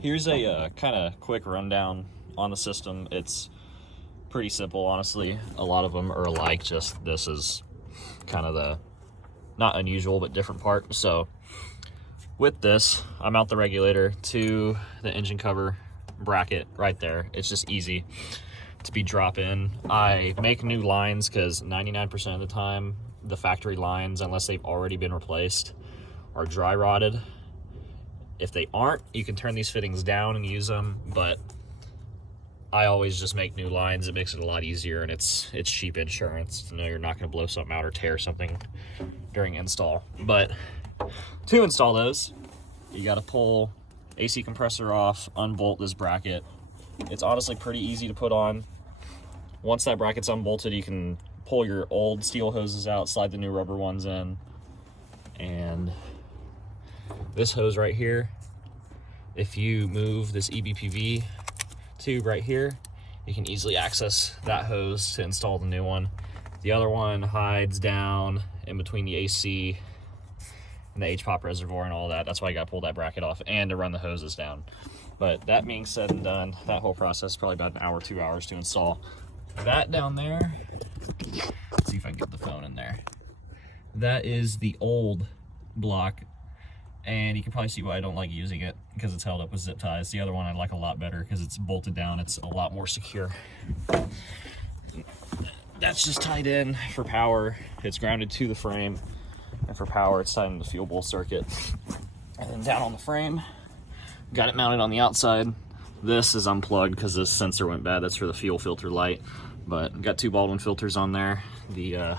Here's a kind of quick rundown on the system. It's pretty simple, honestly. A lot of them are alike, just this is kind of the not unusual but different part. So with this, I mount the regulator to the engine cover bracket right there. It's just easy to be drop in. I make new lines because 99% of the time the factory lines, unless they've already been replaced, are dry rotted. If they aren't, you can turn these fittings down and use them, but I always just make new lines. It makes it a lot easier, and it's cheap insurance to know you're not going to blow something out or tear something during install. But to install those, you got to pull AC compressor off, unbolt this bracket. It's honestly pretty easy to put on. Once that bracket's unbolted, you can pull your old steel hoses out, slide the new rubber ones in, and this hose right here, if you move this EBPV tube right here, you can easily access that hose to install the new one. The other one hides down in between the AC and the H-pop reservoir and all that. That's why I got to pull that bracket off and to run the hoses down. But that being said and done, that whole process is probably about an hour, 2 hours to install. That down there, let's see if I can get the phone in there. That is the old block, and you can probably see why I don't like using it, because it's held up with zip ties. The other one I like a lot better because it's bolted down. It's a lot more secure. That's just tied in for power. It's grounded to the frame, and for power it's tied in the fuel bowl circuit. And then down on the frame, got it mounted on the outside. This is unplugged because this sensor went bad. That's for the fuel filter light, but got 2 Baldwin filters on there. The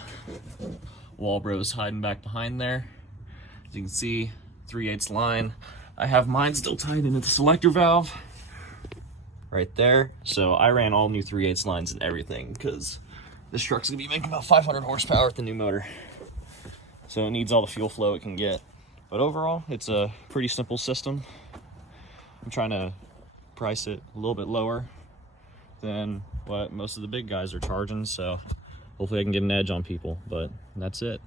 Walbro's hiding back behind there. As you can see, 3/8 line. I have mine still tied into the selector valve right there. So I ran all new 3/8 lines and everything because this truck's gonna be making about 500 horsepower with the new motor. So it needs all the fuel flow it can get. But overall, it's a pretty simple system. I'm trying to price it a little bit lower than what most of the big guys are charging, so hopefully I can get an edge on people, but that's it.